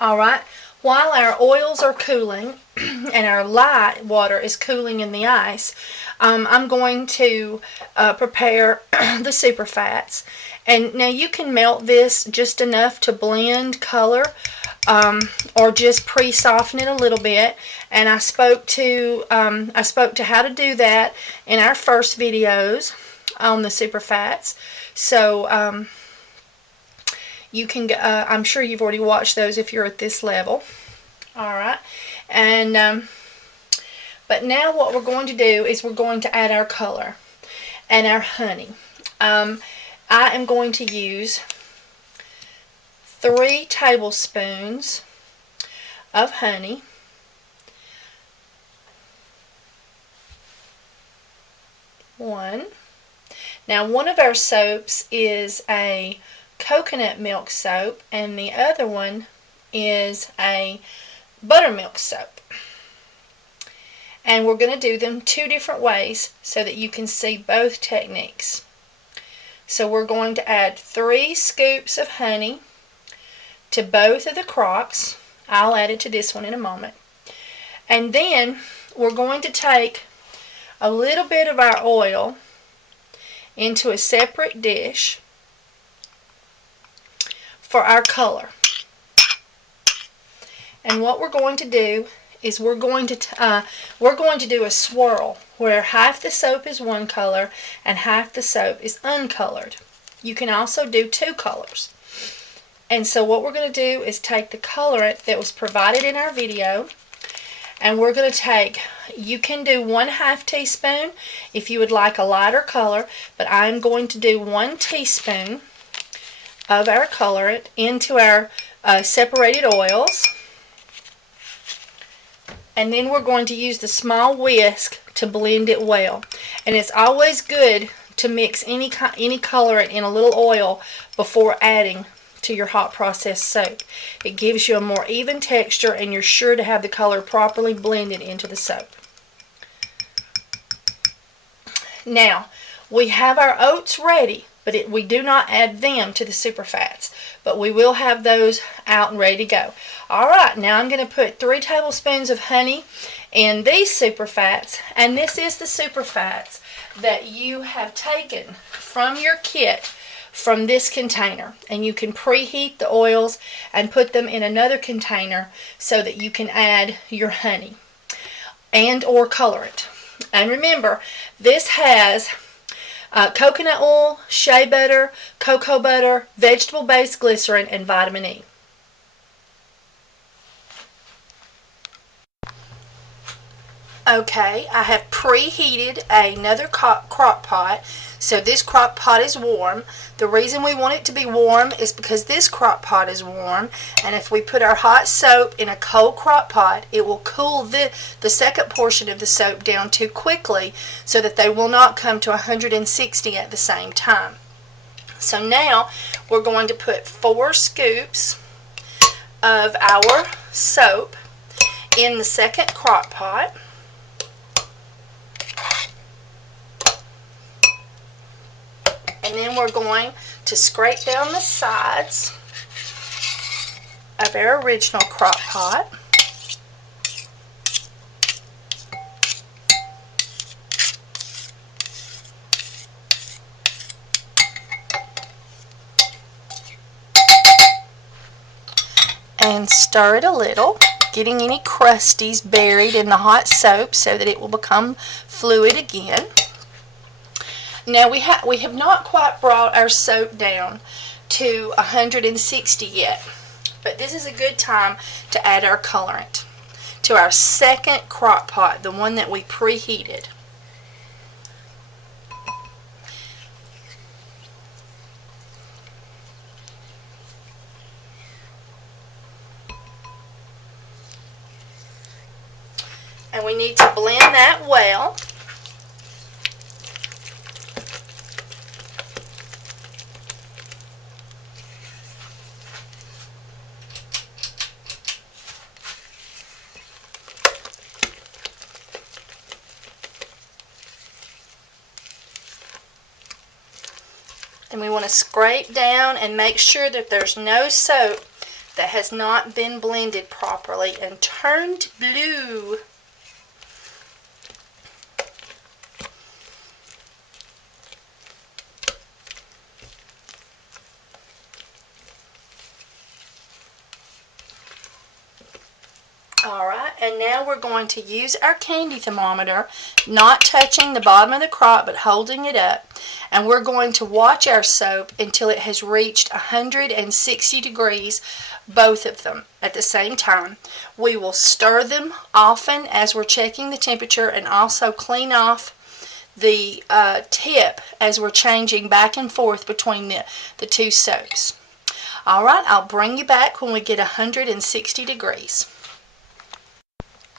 Alright, while our oils are cooling and our light water is cooling in the ice, I'm going to prepare the super fats. And now you can melt this just enough to blend color, or just pre-soften it a little bit. And I spoke to how to do that in our first videos on the super fats. So you can, I'm sure you've already watched those if you're at this level. Alright, and but now what we're going to do is we're going to add our color and our honey. I am going to use 3 tablespoons of honey, 1. Now one of our soaps is a coconut milk soap and the other one is a buttermilk soap. And we're going to do them 2 different ways so that you can see both techniques. So we're going to add 3 scoops of honey to both of the crocks. I'll add it to this one in a moment. And then we're going to take a little bit of our oil into a separate dish for our color. And what we're going to do is we're going to do a swirl where half the soap is one color and half the soap is uncolored. You can also do 2 colors. And so what we're going to do is take the colorant that was provided in our video, and we're going to take, you can do 1/2 teaspoon if you would like a lighter color, but I'm going to do 1 teaspoon of our colorant into our separated oils. And then we're going to use the small whisk to blend it well. And it's always good to mix any colorant in a little oil before adding to your hot process soap. It gives you a more even texture and you're sure to have the color properly blended into the soap. Now, we have our oats ready, but we do not add them to the super fats, but we will have those out and ready to go. Alright, now I'm going to put 3 tablespoons of honey in these super fats, and this is the super fats that you have taken from your kit from this container, and you can preheat the oils and put them in another container so that you can add your honey and or colorant. And remember, this has coconut oil, shea butter, cocoa butter, vegetable-based glycerin, and vitamin E. Okay, I have preheated another crock pot, so this crock pot is warm. The reason we want it to be warm is because this crock pot is warm, and if we put our hot soap in a cold crock pot, it will cool the second portion of the soap down too quickly so that they will not come to 160 at the same time. So now we're going to put 4 scoops of our soap in the second crock pot. And then we're going to scrape down the sides of our original crock pot. And stir it a little, getting any crusties buried in the hot soap so that it will become fluid again. Now we have not quite brought our soap down to 160 yet, but this is a good time to add our colorant to our second crock pot, the one that we preheated. And we need to blend that well. And we want to scrape down and make sure that there's no soap that has not been blended properly and turned blue. Alright, and now we're going to use our candy thermometer, not touching the bottom of the crock but holding it up, and we're going to watch our soap until it has reached 160 degrees, both of them at the same time. We will stir them often as we're checking the temperature, and also clean off the tip as we're changing back and forth between the two soaps. Alright, I'll bring you back when we get 160 degrees.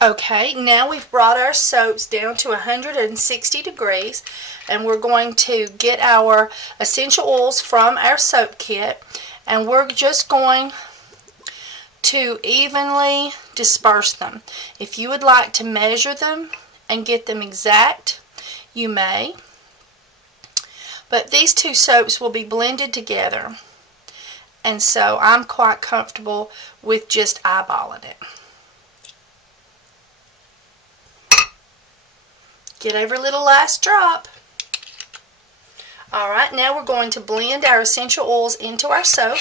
Okay, now we've brought our soaps down to 160 degrees, and we're going to get our essential oils from our soap kit, and we're just going to evenly disperse them. If you would like to measure them and get them exact, you may, but these two soaps will be blended together, and so I'm quite comfortable with just eyeballing it. Get every little last drop. Alright, now we're going to blend our essential oils into our soap.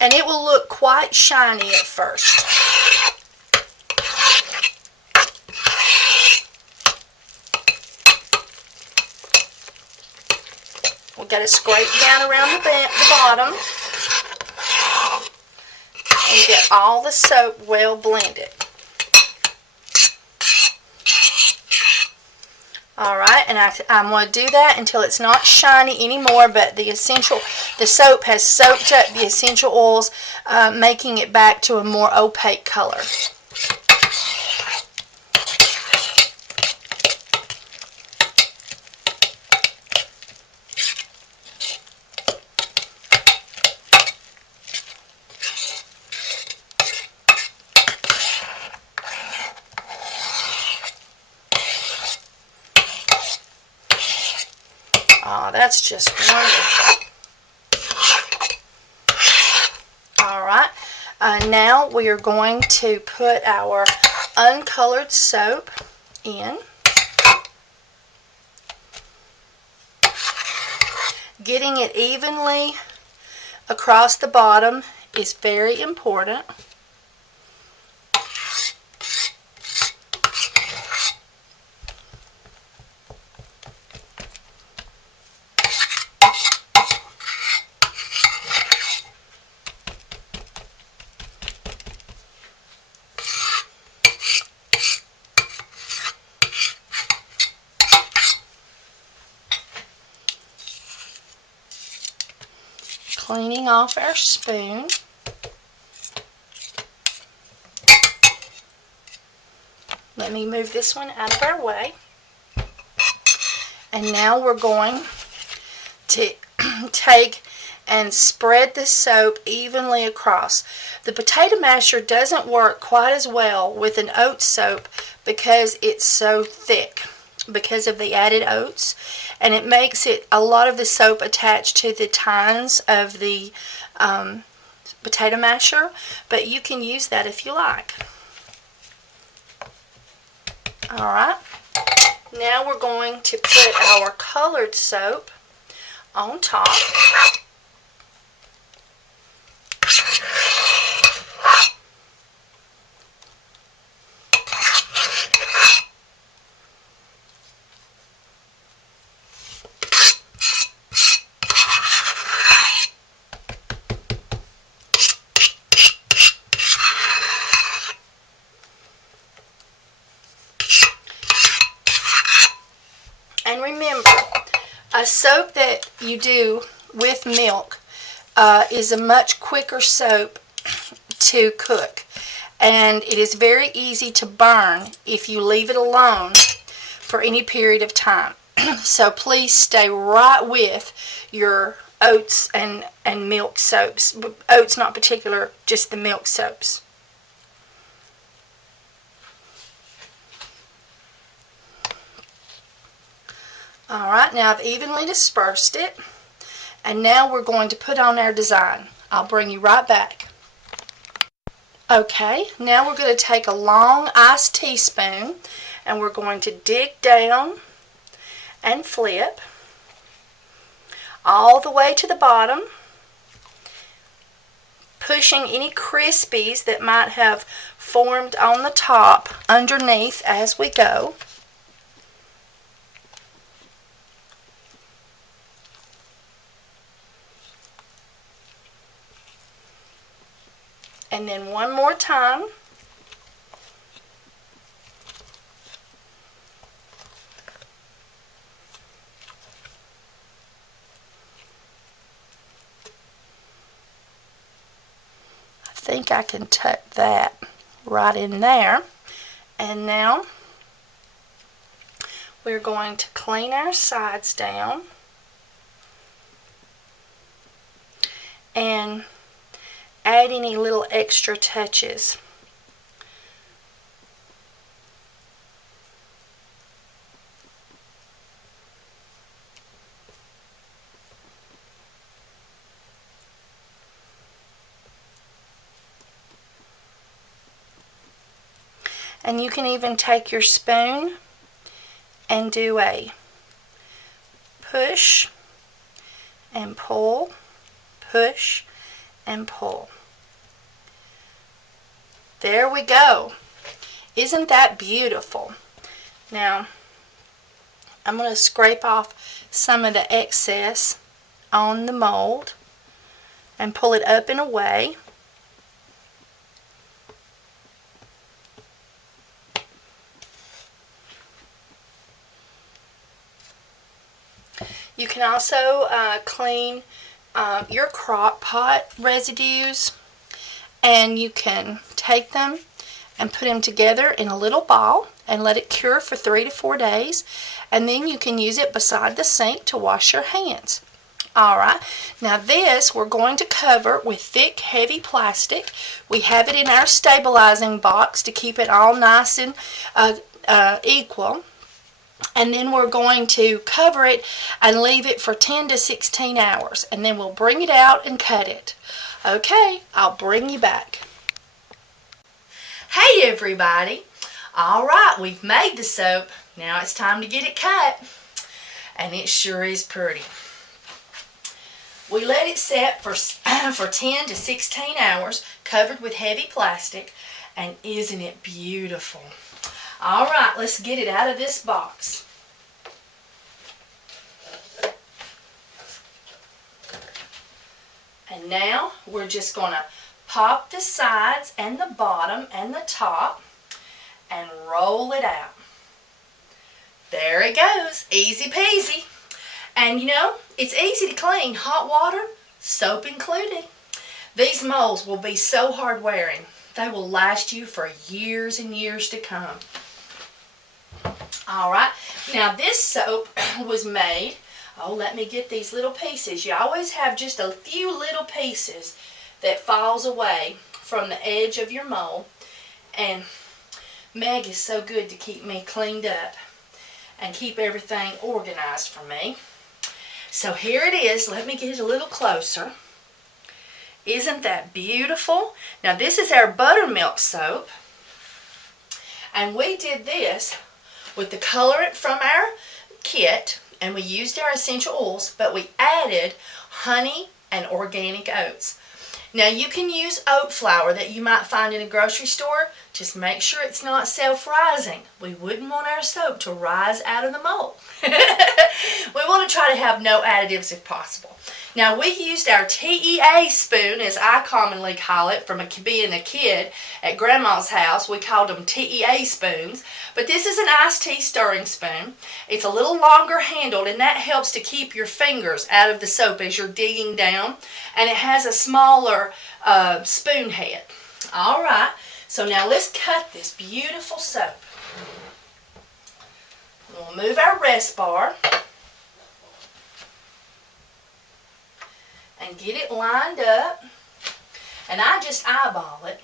And it will look quite shiny at first. We've got to scrape down around the bottom and get all the soap well blended. Alright, and I'm going to do that until it's not shiny anymore, but the soap has soaked up the essential oils, making it back to a more opaque color. Oh, that's just wonderful. Alright, now we are going to put our uncolored soap in. Getting it evenly across the bottom is very important. Cleaning off our spoon. Let me move this one out of our way. And now we're going to take and spread the soap evenly across. The potato masher doesn't work quite as well with an oat soap because it's so thick, because of the added oats, and it makes it a lot of the soap attached to the tines of the potato masher, but you can use that if you like. Alright, now we're going to put our colored soap on top. And remember, a soap that you do with milk is a much quicker soap to cook, and it is very easy to burn if you leave it alone for any period of time. So please stay right with your oats and milk soaps. Oats not particular, just the milk soaps. Alright, now I've evenly dispersed it, And now we're going to put on our design. I'll bring you right back. Okay, now we're going to take a long iced teaspoon and we're going to dig down and flip all the way to the bottom, pushing any crispies that might have formed on the top underneath as we go. And then one more time. I think I can tuck that right in there. And now we're going to clean our sides down and add any little extra touches. And you can even take your spoon and do a push and pull, push and pull. There we go. Isn't that beautiful? Now, I'm going to scrape off some of the excess on the mold and pull it up and away. You can also clean your crock pot residues, and you can take them and put them together in a little ball and let it cure for 3 to 4 days, and then you can use it beside the sink to wash your hands. Alright, now this we're going to cover with thick, heavy plastic. We have it in our stabilizing box to keep it all nice and equal. And then we're going to cover it and leave it for 10 to 16 hours. And then we'll bring it out and cut it. Okay, I'll bring you back. Hey everybody. Alright, we've made the soap. Now it's time to get it cut. And it sure is pretty. We let it set for 10 to 16 hours, covered with heavy plastic. And isn't it beautiful? Alright, let's get it out of this box. And now we're just going to pop the sides and the bottom and the top and roll it out. There it goes. Easy peasy. And you know, it's easy to clean. Hot water, soap included. These molds will be so hard wearing. They will last you for years and years to come. Alright, now this soap was made, let me get these little pieces. You always have just a few little pieces that falls away from the edge of your mold. And Meg is so good to keep me cleaned up and keep everything organized for me. So here it is. Let me get it a little closer. Isn't that beautiful? Now this is our buttermilk soap. And we did this with the colorant from our kit, and we used our essential oils, but we added honey and organic oats. Now you can use oat flour that you might find in a grocery store. Just make sure it's not self-rising. We wouldn't want our soap to rise out of the mold. We want to try to have no additives if possible. Now we used our TEA spoon, as I commonly call it, from being a kid at Grandma's house. We called them TEA spoons. But this is an iced tea stirring spoon. It's a little longer handled, and that helps to keep your fingers out of the soap as you're digging down. And it has a smaller spoon head. Alright, so now let's cut this beautiful soap. We'll move our rest bar and get it lined up. And I just eyeball it.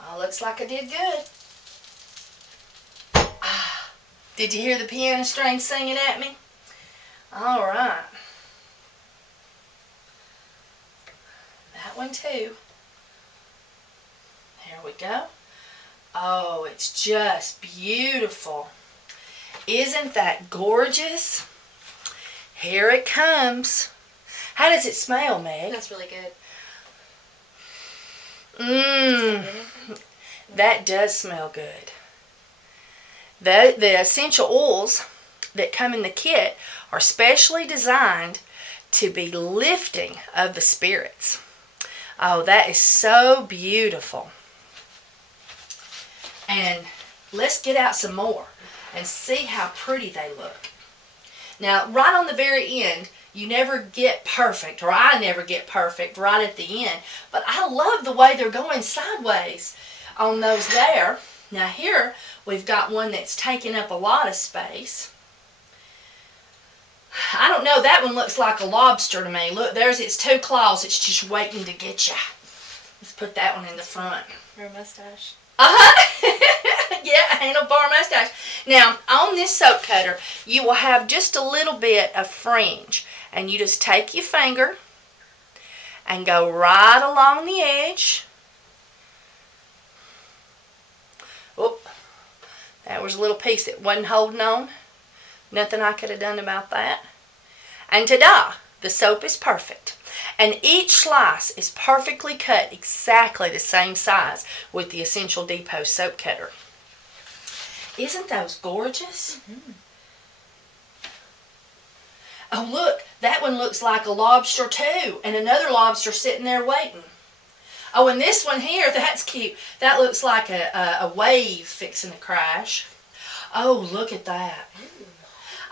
Oh, looks like I did good. Did you hear the piano string singing at me? All right. That one too. There we go. Oh, it's just beautiful. Isn't that gorgeous? Here it comes. How does it smell, Meg? That's really good. Mmm. That does smell good. The essential oils that come in the kit are specially designed to be lifting of the spirits. Oh, that is so beautiful. And let's get out some more and see how pretty they look. Now, right on the very end, you never get perfect, or I never get perfect right at the end, but I love the way they're going sideways on those there. Now here, we've got one that's taking up a lot of space. I don't know, that one looks like a lobster to me. Look, there's its two claws. It's just waiting to get you. Let's put that one in the front. Or a mustache. Yeah, handlebar mustache. Now, on this soap cutter, you will have just a little bit of fringe. And you just take your finger and go right along the edge. Oop, that was a little piece that wasn't holding on. Nothing I could have done about that. And ta-da! The soap is perfect. And each slice is perfectly cut exactly the same size with the Essential Depot soap cutter. Isn't those gorgeous? Mm-hmm. Oh, look, that one looks like a lobster too, and another lobster sitting there waiting. Oh, and this one here, that's cute. That looks like a wave fixing to crash. Oh, look at that. Ooh.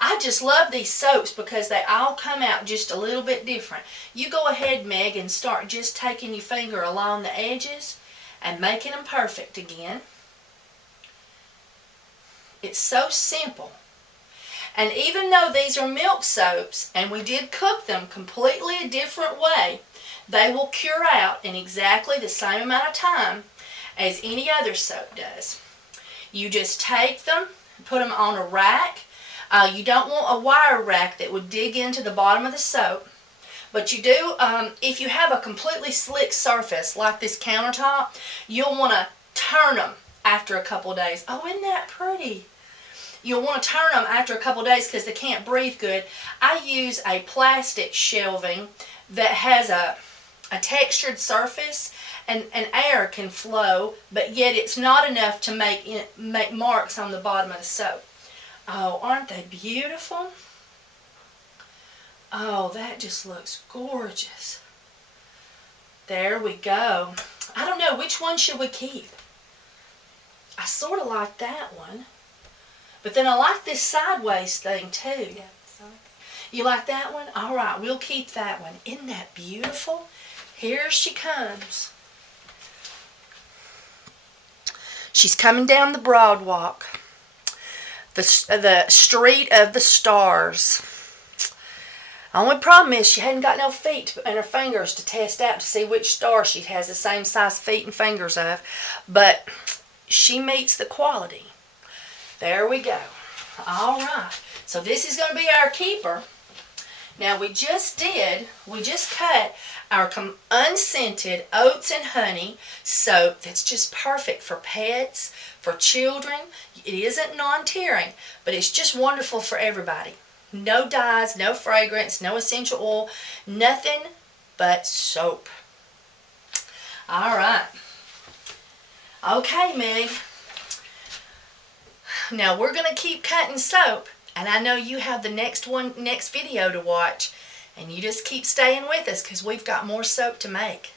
I just love these soaps because they all come out just a little bit different. You go ahead, Meg, and start just taking your finger along the edges and making them perfect again. It's so simple. And even though these are milk soaps and we did cook them completely a different way, they will cure out in exactly the same amount of time as any other soap does. You just take them, put them on a rack. You don't want a wire rack that would dig into the bottom of the soap. But you do, if you have a completely slick surface like this countertop, you'll want to turn them after a couple of days. Oh, isn't that pretty? You'll want to turn them after a couple of days because they can't breathe good. I use a plastic shelving that has a textured surface and air can flow, but yet it's not enough to make marks on the bottom of the soap. Oh, aren't they beautiful? Oh, that just looks gorgeous. There we go. I don't know, which one should we keep? I sort of like that one. But then I like this sideways thing too. Yeah, so. You like that one? All right, we'll keep that one. Isn't that beautiful? Here she comes. She's coming down the broad walk. The street of the stars. Only problem is she hadn't got no feet and her fingers to test out to see which star she has the same size feet and fingers of. But she meets the quality. There we go. All right. So this is going to be our keeper. Now we just cut our unscented oats and honey soap that's just perfect for pets, for children. It isn't non-tearing, but it's just wonderful for everybody. No dyes, no fragrance, no essential oil, nothing but soap. All right. Okay, Meg. Now we're going to keep cutting soap, and I know you have the next video to watch, and you just keep staying with us because we've got more soap to make.